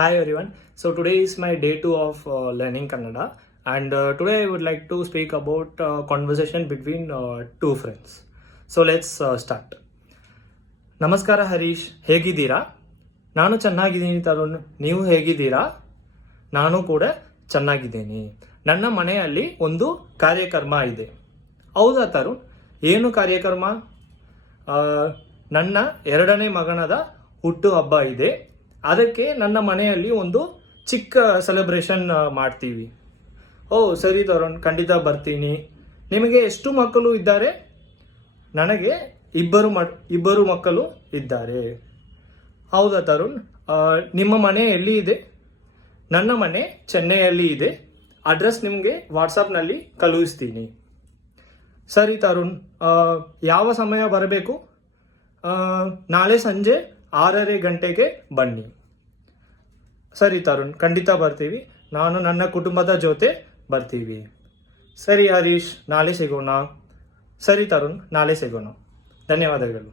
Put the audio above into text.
Hi everyone. So today is my day 2 of learning Kannada, and today I would like to speak about conversation between two friends. So let's start. ನಮಸ್ಕಾರ ಹರೀಶ್, ಹೇಗಿದ್ದೀರಾ? ನಾನು ಚೆನ್ನಾಗಿದ್ದೀನಿ ತರುಣ್, ನೀವು ಹೇಗಿದ್ದೀರಾ? ನಾನು ಕೂಡ ಚೆನ್ನಾಗಿದ್ದೀನಿ. ನನ್ನ ಮನೆಯಲ್ಲಿ ಒಂದು ಕಾರ್ಯಕ್ರಮ ಇದೆ. ಹೌದಾ ತರುಣ್? ಏನು ಕಾರ್ಯಕ್ರಮ? ನನ್ನ ಎರಡನೇ ಮಗನದ ಹುಟ್ಟು ಹಬ್ಬ ಇದೆ. ಅದಕ್ಕೆ ನನ್ನ ಮನೆಯಲ್ಲಿ ಒಂದು ಚಿಕ್ಕ ಸೆಲೆಬ್ರೇಷನ್ ಮಾಡ್ತೀವಿ. ಓ ಸರಿ ತರುಣ್, ಖಂಡಿತ ಬರ್ತೀನಿ. ನಿಮಗೆ ಎಷ್ಟು ಮಕ್ಕಳು ಇದ್ದಾರೆ? ನನಗೆ ಇಬ್ಬರು ಮಕ್ಕಳು ಇದ್ದಾರೆ. ಹೌದಾ ತರುಣ್? ನಿಮ್ಮ ಮನೆ ಎಲ್ಲಿ ಇದೆ? ನನ್ನ ಮನೆ ಚೆನ್ನೈಯಲ್ಲಿ ಇದೆ. ಅಡ್ರೆಸ್ ನಿಮಗೆ ವಾಟ್ಸಪ್ನಲ್ಲಿ ಕಳುಹಿಸ್ತೀನಿ. ಸರಿ ತರುಣ್, ಯಾವ ಸಮಯ ಬರಬೇಕು? ನಾಳೆ ಸಂಜೆ 6:30 ಗಂಟೆಗೆ ಬನ್ನಿ. ಸರಿ ತರುಣ್, ಖಂಡಿತ ಬರ್ತೀವಿ. ನಾನು ನನ್ನ ಕುಟುಂಬದ ಜೊತೆ ಬರ್ತೀವಿ. ಸರಿ ಹರೀಶ್, ನಾಳೆ ಸಿಗೋಣ. ಸರಿ ತರುಣ್, ನಾಳೆ ಸಿಗೋಣ. ಧನ್ಯವಾದಗಳು.